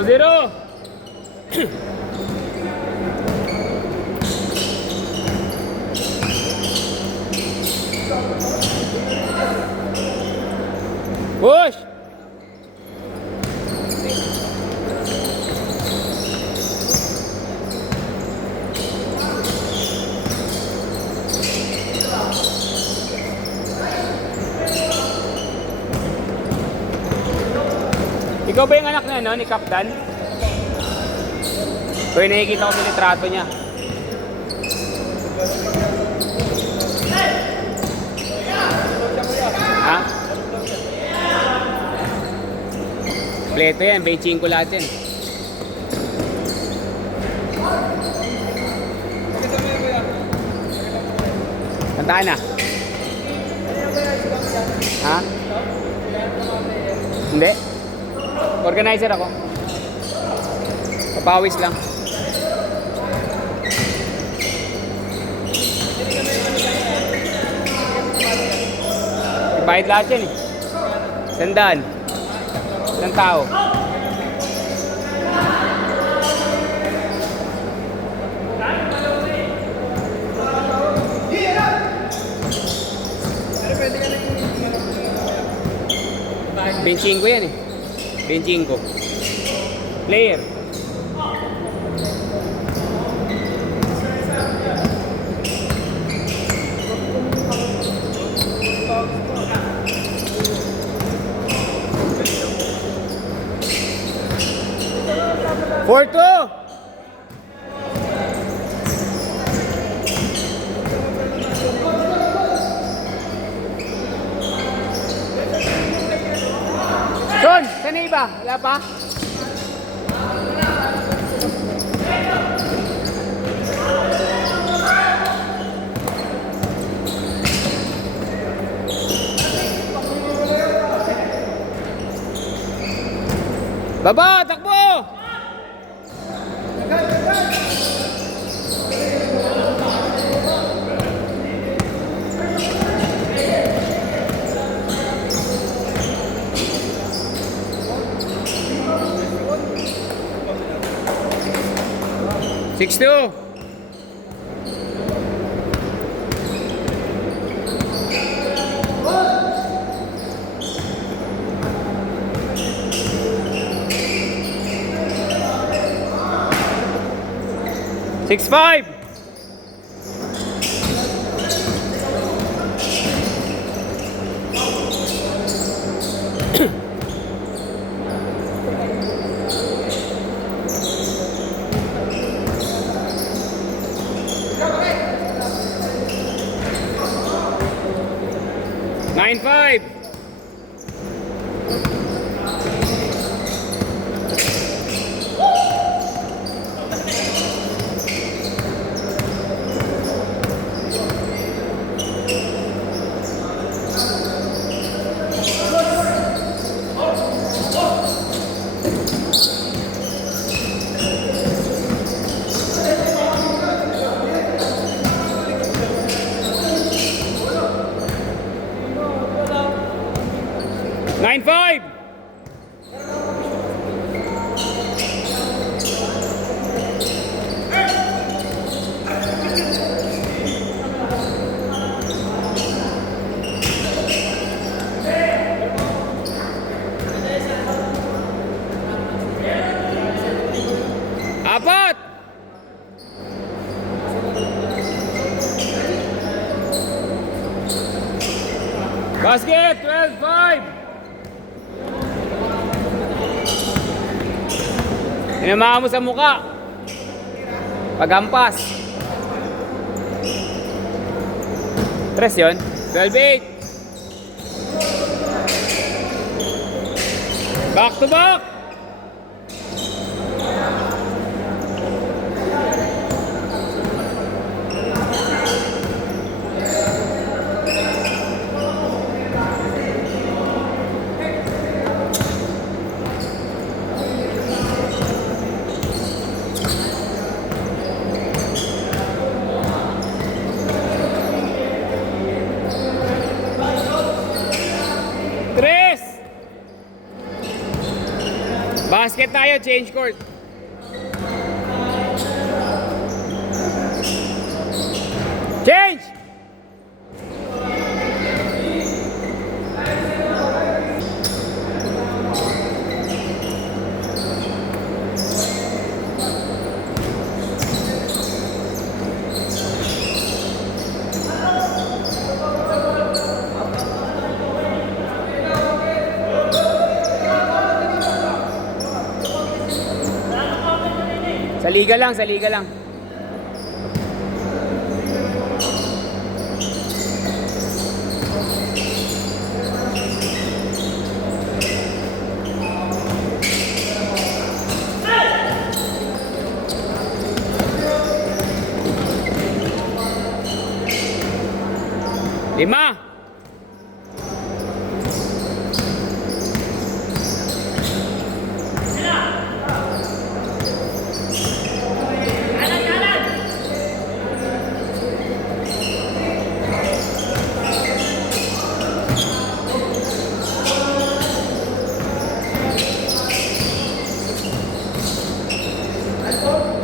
2-0. Push! Ikaw ba yung anak na no, ni Kaptan? So yung nakikita ko sa litrato niya. Ha? Kompleto yan, 25 lahat yan. Kantaan na. Ha? Hindi. Organizer ako. Papawis lang. Ibayad lahat yan eh. Sandaan. Ilang tao? Benching ko yan eh. Benching ko. Player. Porto! Son, saan na iba? Wala pa? Baba, takbo! Six two. Six five. Nine five. Nine five. Apat. Basket 12-5. Inamahan mo sa muka. Paghampas. Tres yun. 12-8. Back to back. Basket tayo, change court. Change! Sa liga lang, sa liga lang. Lima.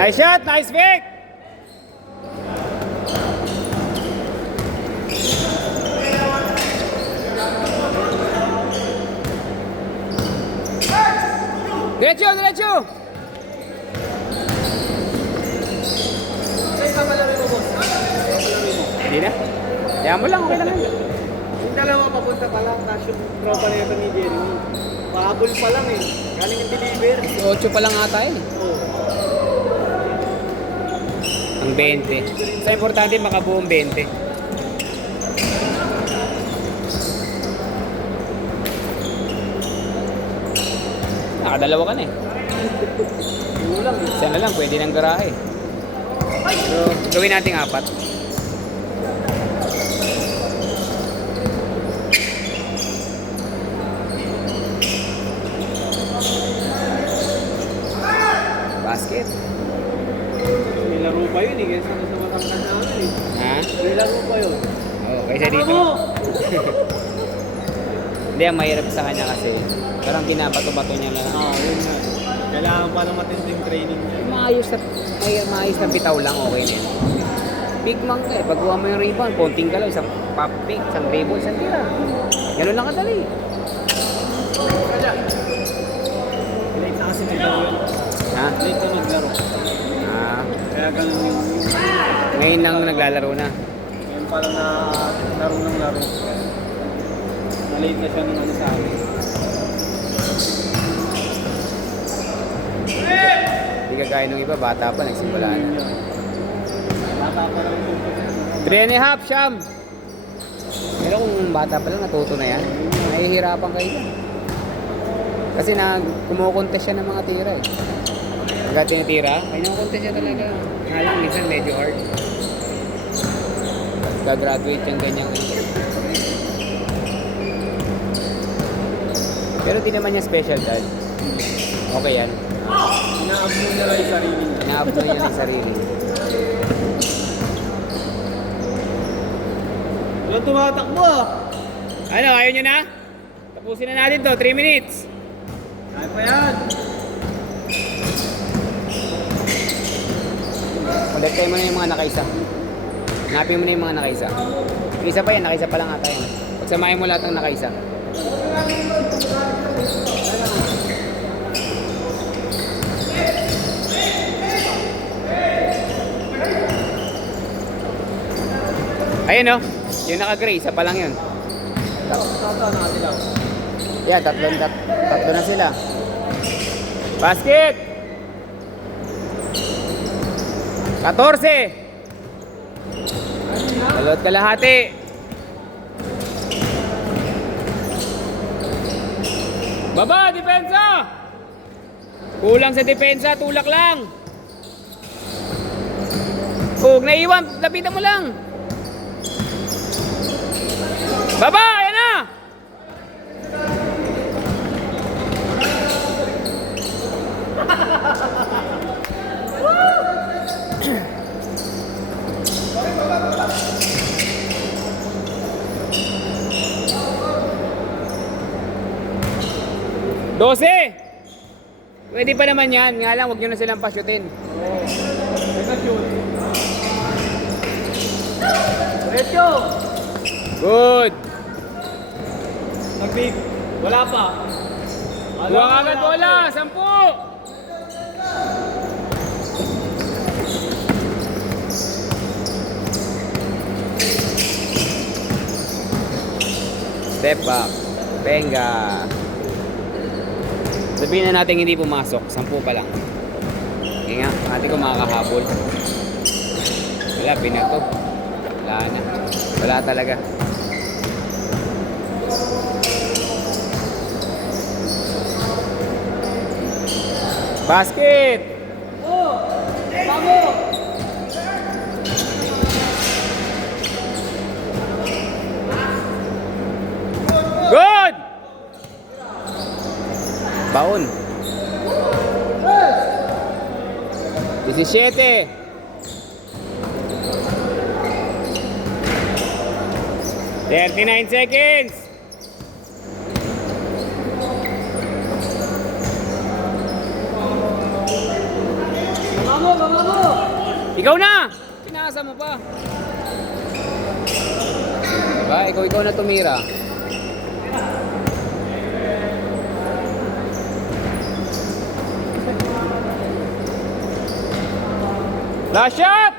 Nice shot, nice Vic. Diretso, diretso. Hindi na. Kaya mo lang, okay lang yan. Yung dalawa papunta pa lang, tapos yung tropa na ito ni Jeremy. Pahabol pa lang eh. Galing yung deliver. 8 pa lang ata eh. Oo. Ang 20. Sa importante makabuong 20. Nakadalawa ka na eh. Kulang eh. Isa na lang, pwede ng garahe. So, gawin nating 4. Basket. May laro pa yun eh, kaysa sa Batangas namin eh. Ha? May laro pa yun. Oo, kaysa dito. Hindi, ang mahirap sa kanya kasi parang kinabato-bato niya lang. Oo, yun nga. Kailangan pa ng matinding training niya. Maayos na bitaw lang, okay na yun. Big man ka eh. Pagkuha mo yung rebound, konting ka lang, isang pop pick, isang dribble, isang tira. Ganun lang kadali. Late na kasi naglaro yun. Ha? Late na naglaro. Ah, Kaya ganun yung... ngayon lang naglalaro na. Ngayon pa lang na laro ng laro. Na-late na siya nung ano sa akin. Hindi kagaya nung iba, bata pa, nagsimula na. Bata pa lang ito. 3.5, Sham! Pero kung bata pa lang, natuto na yan. Nahihirapan kayo dyan. Kasi kumukontest siya ng mga tira eh. Pagka tinitira, ay nakukontest siya talaga. Nga lang, minsan medyo hard. Gagraduate yung ganyan. Pero di naman niya special dad. Okay yan. Inaabot niya lang yung sarili niya. Inaabot niya yung sarili. Walang tumatakbo ah. Ano, ayaw nyo na? Tapusin na natin to, 3 minutes. Kaya pa yan. Ulit tayo muna yung mga nakaisa. Hanapin mo na yung mga nakaisa. Isa pa yan, nakaisa pa lang ata yan. Pagsamahin mo lahat ng nakaisa. Ayun no, yung naka-gray, isa pa lang yun. Tata na sila. Yeah, tatlo na sila. Basket! 14! Dalawat kalahati. Baba, depensa! Kulang sa depensa, tulak lang. Huwag naiwan, lapitan mo lang. Baba, yan na! Dose! Pwede pa naman yan. Nga lang, huwag nyo na silang pasyutin. Oo. Ito shoot. Diretso! Good! Nag-big. Wala pa. Huwag agad bola! 10! Step back. Benga. Sabihin na natin hindi pumasok. 10 pa lang. Okay nga, ate ko makakahabol. Wala, binato. Wala na. Wala talaga. Basket! Good! Baon. 17. 39 seconds. Ikaw na! Pinasa mo pa. Diba? Ikaw na tumira. Last shot!